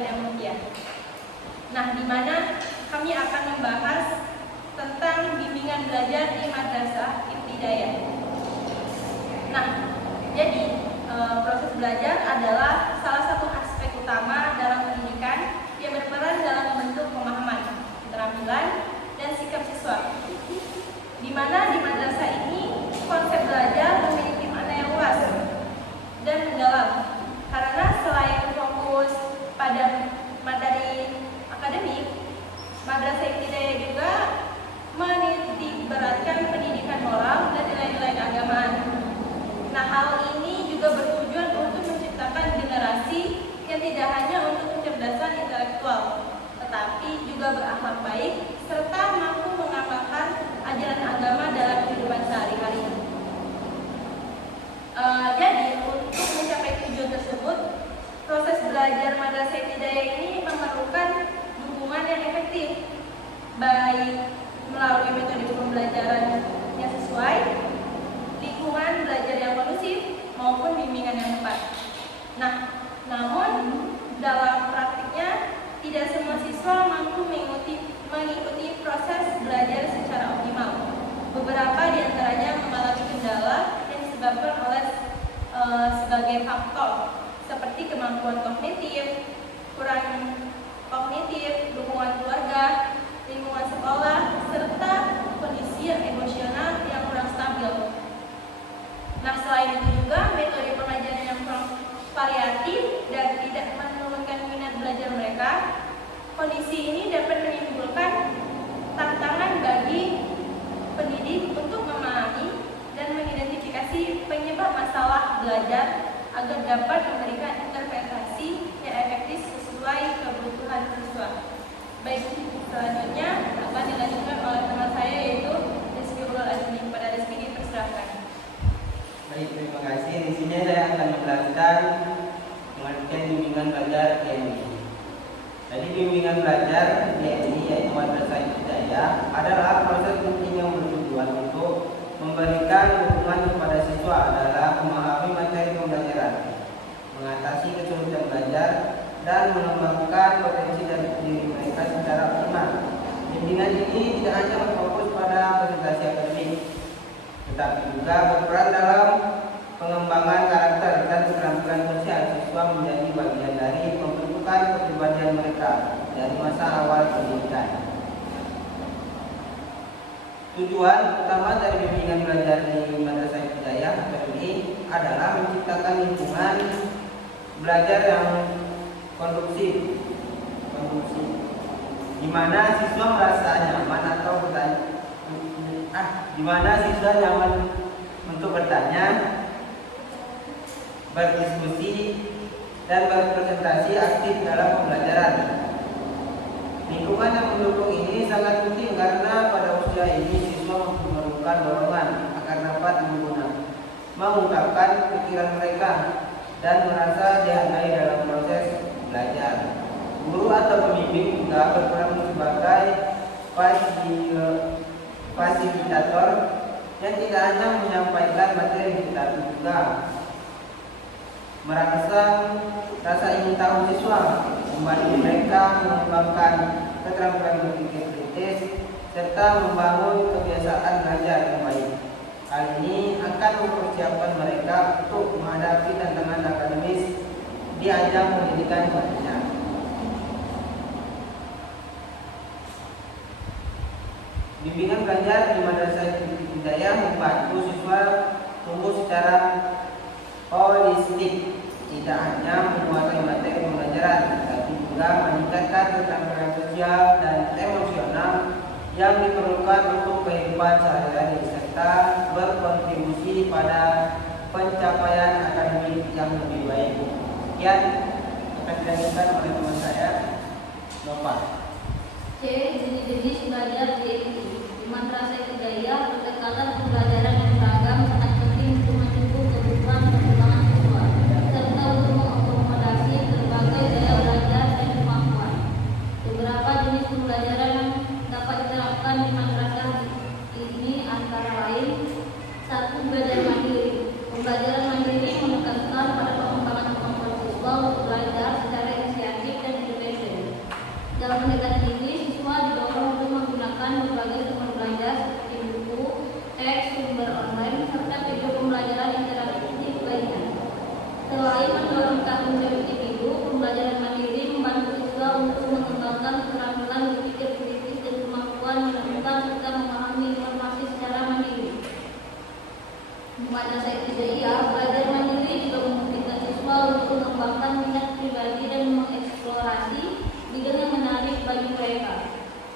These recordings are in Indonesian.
Akademia Mutia. Nah, di mana kami akan membahas tentang bimbingan belajar di Madrasah Ibtidaiyah. Nah, jadi proses belajar adalah salah satu aspek utama dalam pendidikan yang berperan dalam membentuk pemahaman, keterampilan, dan sikap siswa. Di mana di madrasah ini konsep belajar memiliki makna yang luas dan mendalam, karena selain fokus pada materi akademik, Madrasah Ibtidaiyah juga menitikberatkan pendidikan moral dan nilai-nilai keagamaan. Nah, hal ini juga bertujuan untuk menciptakan generasi yang tidak hanya untuk kecerdasan intelektual, tetapi juga berakhlak baik serta mampu mengamalkan ajaran agama dalam kehidupan sehari-hari. Jadi, untuk mencapai tujuan tersebut, proses belajar Madrasah Ibtidaiyah ini memerlukan dukungan yang efektif, baik melalui metode pembelajaran yang sesuai, lingkungan belajar yang kondusif, maupun bimbingan yang tepat. Nah, namun dalam praktiknya tidak semua siswa mampu mengikuti proses belajar secara optimal. Beberapa di antaranya mengalami kendala yang disebabkan oleh sebagai faktor seperti kemampuan kognitif, kurang kognitif, dukungan keluarga, lingkungan sekolah, serta kondisi emosional yang kurang stabil. Nah, selain itu juga metode pengajaran yang kurang variatif dan tidak menurunkan minat belajar mereka. Kondisi ini dapat menimbulkan tantangan bagi pendidik untuk memahami dan mengidentifikasi penyebab masalah belajar agar dapat memberikan interpretasi yang efektif sesuai kebutuhan siswa. Baik, selanjutnya akan dilanjutkan oleh teman saya yaitu Rizky Ulul Azmi. Pada Rizky dipersilakan. Baik, terima kasih. Di sini saya akan menjelaskan pengertian bimbingan belajar DMI. Jadi bimbingan belajar DMI yaitu Madrasah Ibtidaiyah adalah proses penting yang bertujuan untuk memberikan dukungan kepada siswa dalam memahami materi pembelajaran, mengatasi kesulitan belajar, dan mengembangkan potensi dari diri mereka secara optimal. Bimbingan ini tidak hanya berfokus pada presentasi akademik, tetapi juga berperan dalam pengembangan karakter dan keterampilan sosial siswa menjadi bagian dari pembentukan kepribadian mereka dari masa awal pendidikan. Tujuan utama dari bimbingan belajar di Madrasah Ibtidaiyah ini adalah menciptakan lingkungan belajar yang kondusif, di mana siswa merasa nyaman atau di mana siswa nyaman untuk bertanya, berdiskusi, dan berpresentasi aktif dalam pembelajaran. Lingkungan yang mendukung ini sangat penting karena pada usia ini siswa memerlukan dorongan agar dapat mengungkapkan pikiran mereka dan merasa dihargai dalam proses belajar. Guru atau pembimbing juga berperan sebagai fasilitator yang tidak hanya menyampaikan materi tetapi juga merangsang rasa ingin tahu siswa, membantu mereka mengembangkan keterampilan berpikir kritis serta membangun kebiasaan belajar yang baik. Hal ini akan mempersiapkan mereka untuk menghadapi tantangan akademis di ajang pendidikan selanjutnya. Bimbingan belajar di Madrasah Ibtidaiyah membantu siswa tumbuh secara holistik, tidak hanya menguasai materi pembelajaran, tapi juga meningkatkan keterampilan sosial dan emosional yang diperlukan untuk kehidupan sehari-hari serta berkontribusi pada pencapaian akademik yang lebih baik. Sekian akan dilanjutkan oleh teman saya, Nova. C. Jenis belajar di Madrasah Ibtidaiyah pendekatan pembelajaran yang beragam sangat penting untuk mendukung kebutuhan perkembangan siswa serta untuk mengakomodasi berbagai daya belajar dan kemampuan. Beberapa jenis pembelajaran yang dapat diterapkan di madrasah ini antara lain: 1. Belajar mandiri. Pembelajaran mandiri menekankan pada pengembangan kemampuan siswa untuk belajar secara inisiatif dan Madrasah Ibtidaiyah, belajar mandiri juga memungkinkan siswa untuk mengembangkan minat pribadi dan mengeksplorasi bidang yang menarik bagi mereka.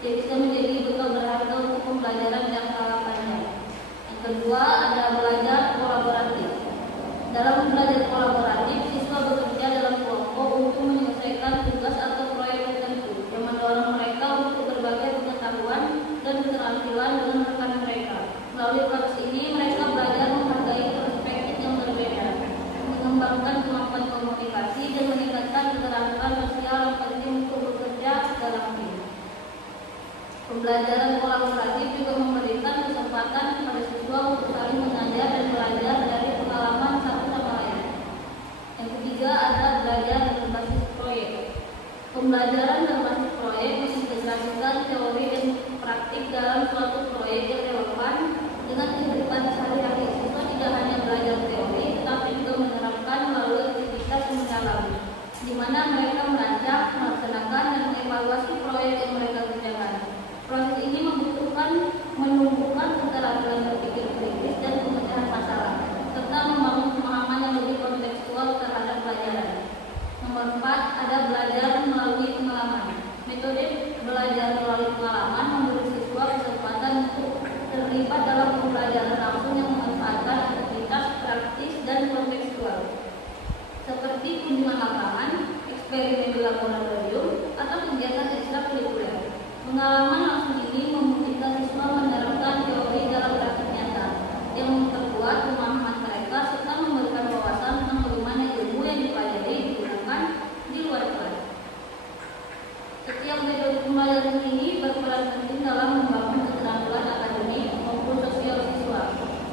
Dia bisa menjadi bekal berharga untuk pembelajaran jangka panjang. Yang kedua, ada belajar kolaboratif. Dalam belajar kolaboratif, siswa bekerja dalam kelompok untuk menyelesaikan tugas atau proyek tertentu yang mendorong mereka untuk berbagai pengetahuan dan keterampilan dengan rekan mereka. Melalui proses ini, mereka belajar menghargai perspektif yang berbeda, mengembangkan kemampuan komunikasi, dan meningkatkan keterampilan sosial yang penting untuk bekerja dalam tim. Pembelajaran kolaboratif juga memberikan kesempatan kepada siswa untuk saling mengajar dan belajar dari pengalaman satu sama lain. Yang ketiga, ada belajar berbasis proyek. Pembelajaran berbasis proyek mengintegrasikan teori dan praktik dalam suatu proyek yang relevan dengan kehidupan sehari-hari. Siswa tidak hanya belajar teori, tetapi juga menerapkan melalui aktivitas yang mendalami, di mana mereka merancang, melaksanakan, dan mengevaluasi proyek yang mereka kerjakan. Proses ini membutuhkan menumbuhkan keterampilan berpikir kritis dan pemecahan masalah, serta membangun pemahaman yang lebih kontekstual terhadap pelajaran. Nomor 4, ada belajar melalui pengalaman. Metode belajar melalui pengalaman memberi siswa kesempatan untuk terlibat dalam pembelajaran langsung yang memanfaatkan aktivitas praktis dan kontekstual, seperti kunjungan lapangan, eksperimen di laboratorium, atau kegiatan ekstrakurikuler. Pengalaman langsung ini memungkinkan siswa menerapkan teori dalam praktik nyata yang memperkuat pemahaman mereka serta memberikan wawasan tentang bagaimana ilmu yang dipelajari digunakan di luar kelas. Setiap metode pembelajaran ini berperan penting dalam membangun keterampilan akademik maupun sosial siswa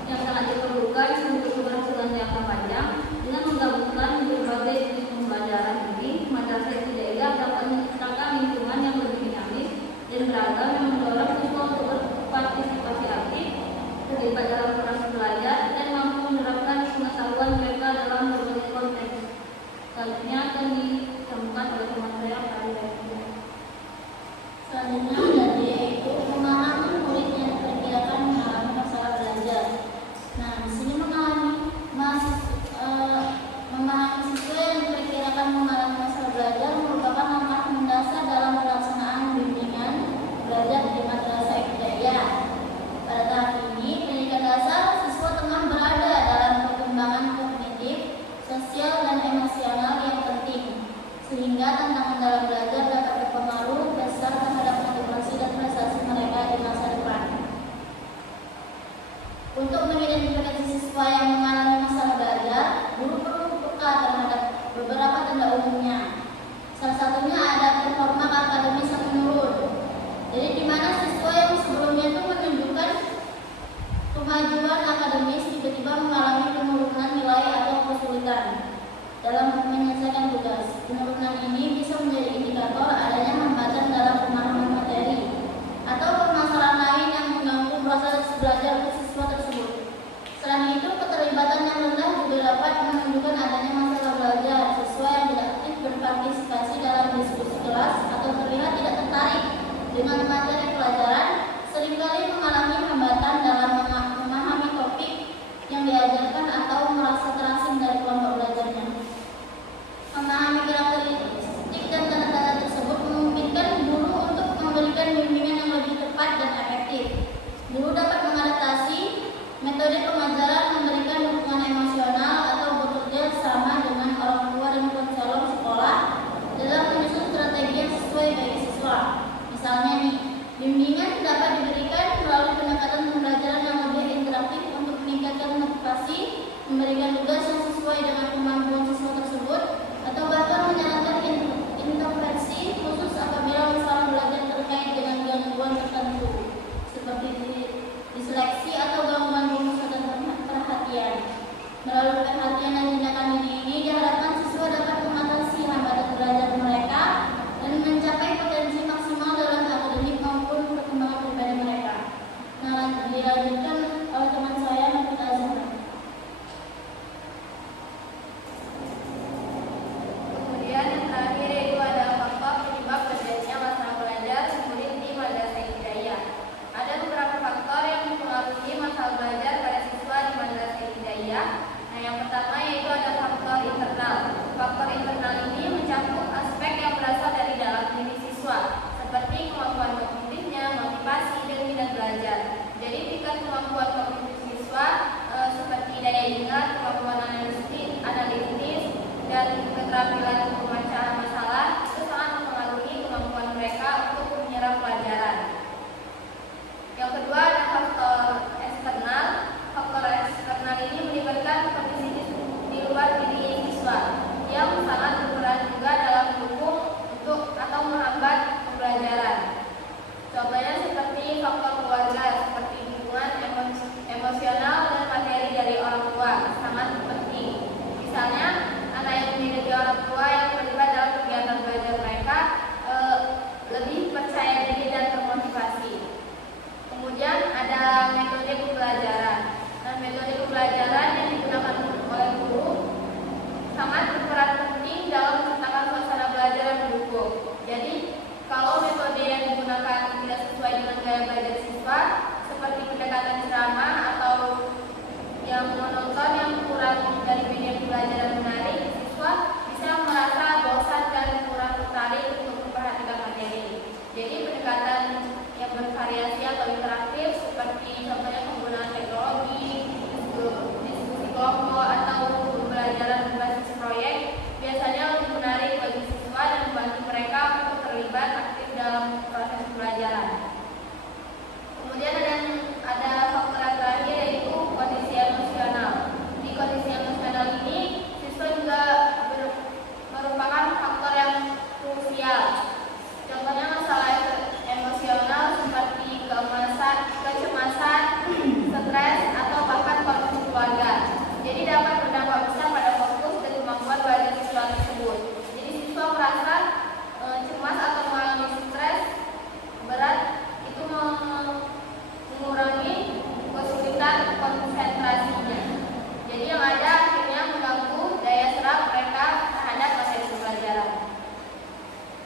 yang sangat diperlukan untuk keberhasilan jangka panjang. Dengan menggabungkan berbagai jenis pembelajaran ini, Madrasah Ibtidaiyah dapat menciptakan lingkungan yang lebih dinamis dan beragam yang mendorong siswa untuk berpartisipasi aktif, terlibat dalam proses belajar, dan mampu menerapkan pengetahuan mereka dalam berbagai konteks. Selanjutnya akan ditemukan oleh teman saya Pak. Selanjutnya ada D, yaitu pemahaman murid yang diperkirakan mengalami masalah belajar. Nah, di sini memahami siswa yang diperkirakan mengalami masalah belajar merupakan langkah mendasar dalam pelaksanaan bimbingan belajar di Madrasah Ibtidaiyah. Pada tahap ini, pendidikan dasar siswa tengah berada dalam perkembangan kognitif, sosial, dan emosional yang penting, sehingga tantangan dalam belajar dapat berpengaruh besar terhadap motivasi dan prestasi mereka di masa depan. Untuk mengidentifikasi siswa yang mengalami masalah belajar, guru perlu peka terhadap beberapa tanda umumnya. Salah satunya ada performa akademis yang menurun. Jadi di mana siswa yang sebelumnya itu menunjukkan kemajuan akademis tiba-tiba mengalami penurunan nilai atau kesulitan dalam menyelesaikan tugas. Penurunan ini bisa menjadi indikator adanya hambatan dalam pemahaman materi atau permasalahan lain yang mengganggu proses belajar siswa tersebut. Selain itu, keterlibatan yang rendah juga dapat menunjukkan adanya masalah belajar. Siswa yang tidak aktif berpartisipasi dalam diskusi kelas atau terlihat tidak tertarik dengan materi pelajaran seringkali mengalami hambatan dalam memahami topik yang diajarkan atau merasa terasing dari kelompok belajarnya. Memahami karakteristik dan tanda-tanda tersebut memungkinkan guru untuk memberikan bimbingan yang lebih tepat dan efektif. Guru dapat mengadaptasi keterampilan memecah masalah itu sangat mempengaruhi kemampuan mereka untuk menyerap pelajaran. Yang kedua ada faktor eksternal. Faktor eksternal ini melibatkan kondisi di luar diri siswa yang sangat berperan juga dalam mendukung untuk atau menghambat pembelajaran. Contohnya seperti faktor keluarga, seperti dukungan emosional dan materi dari orang tua sangat penting. Misalnya anak yang memiliki orang tua yang terlibat dalam kegiatan belajar mereka lebih percaya diri dan termotivasi. Kemudian ada metode pembelajaran. Nah, metode pembelajaran yang digunakan oleh guru sangat berperan penting dalam menciptakan suasana belajar yang mendukung. Jadi, kalau metode yang digunakan tidak sesuai dengan gaya belajar siswa, seperti pendekatan ceramah atau yang monoton yang kurang dari media pembelajaran menarik, siswa bisa merasa bosan dan kurang tertarik untuk memperhatikan materi. Jadi, pendekatan yang bervariasi atau interaktif seperti contohnya penggunaan teknologi, diskusi kelompok atau pembelajaran berbasis proyek biasanya lebih menarik bagi siswa dan membantu mereka untuk terlibat aktif dalam proses pembelajaran. Kemudian ada faktor yang terakhir yaitu kondisi emosional. Di kondisi emosional ini siswa juga merupakan faktor yang krusial. Contohnya masalah emosional seperti kecemasan, stres, atau bahkan konflik keluarga. Jadi dapat berdampak besar pada fokus dan kemampuan belajar siswa tersebut. Jadi siswa merasa cemas atau mengalami stres berat itu mengurangi kesulitan konsentrasinya. Jadi yang ada akhirnya mengganggu daya serap mereka terhadap materi pembelajaran.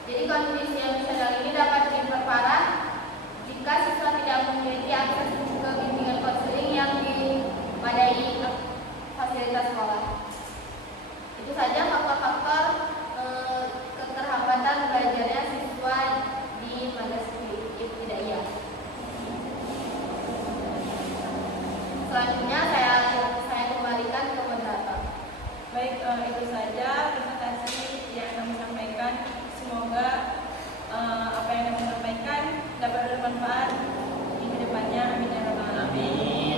Jadi kondisi emosional ini dapat diperparah jika siswa tidak memiliki akses ke bimbingan konseling yang memadai fasilitas sekolah. Itu saja faktor-faktor keterhambatan belajarnya siswa di madrasah ibtidaiyah. Selanjutnya saya kembalikan ke moderator. Baik, itu saja presentasi yang kami sampaikan. Semoga apa yang kami sampaikan dapat bermanfaat di kedepannya. Amin ya rabbal alamin.